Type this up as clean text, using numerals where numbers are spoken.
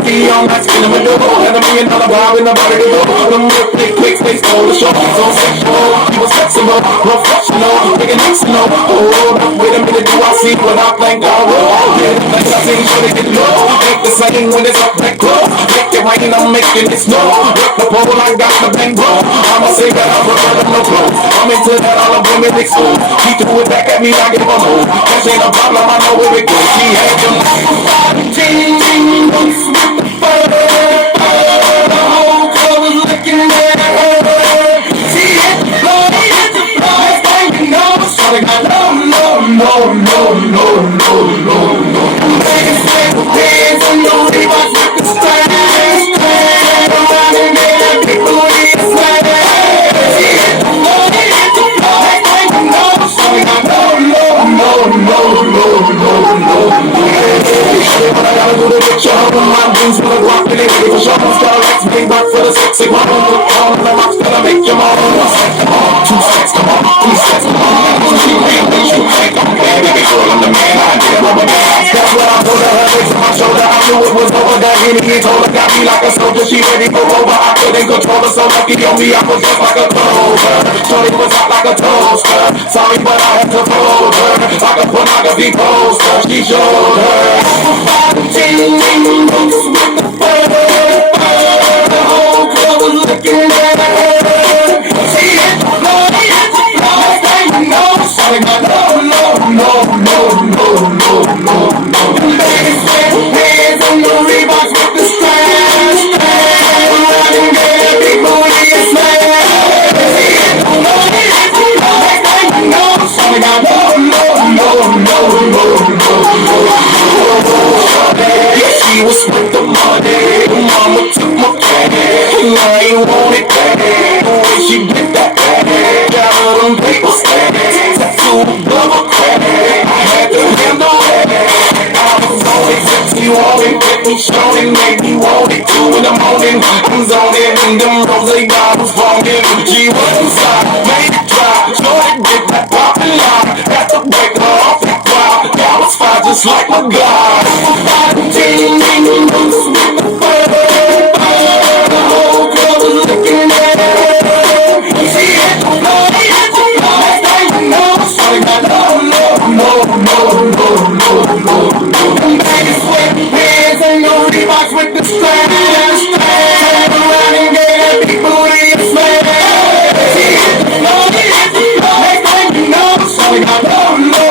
crazy, I'm not skinning my door. Had $1 million vibe in the body to go. Them real quick, they stole the show. So sexual, he was flexible, professional, nigga Nixon, no. Hold up, wait a minute, do I see what I think I will? Yeah, the things I think should get low. Ain't the same when it's up that close. Make it rain, I'm making it snow. Rip the pole, I got the bang bro. I'ma say that I'm a brother, no clothes. I'm into that, all of women exposed. He threw it back at me, I give a move. Cash ain't a problem, I know where it goes. She had them ting, boots with the fur. The whole club was looking at her. She hit the floor, next thing you know, shawty got no. Ladies with the pants and the Reeboks with the stash. Around in there, big booty and swag. She hit the floor, next thing you know, shawty got no. What I gotta do to get your home, my dreams will rock and they ready for show. Star X, big back for the sexy one. All of the rocks gonna make your moan. 2 stacks, come on, 3 stacks, come on. She real, we shoot, take on. Baby girl, I'm the man, I did rubber band. That's what I told her, her legs on my shoulder. I knew it was over, that Henny told her. Got me like a soldier, she ready for over. I couldn't control her, so lucky on me, I was just like a clover. Shorty was hot like a toaster. Sorry, but I had to fold her. Like a pornography poster, she showed her. Ting, boots with the fur. The whole club was looking at her. She hit the floor, next thing you know, shawty got no. Ladies with pants and the Reeboks with the straps. Running there, big booty and smash. She hit the floor, next thing you know, shawty got no. She was with the money, mama took my cash. I ain't want it back. The way she did that, got all them paper stacks. Tattoo double crack, I had to handle that. I was on it, sexy, want it, get me showing, make me want it. 2 in the morning, I'm zoning, and them rose bottles falling. She was inside, made it dry, started get that poppin' lock. Had to break her off that crowd, that was fine just like my God. Ting, boots with the fur. The whole club was looking at her. She hit the floor, next thing you know, shawty got no. Ladies with pants and the Reeboks with the straps. Around and get that big booty and smash. She hit the floor, next thing you know, shawty got no.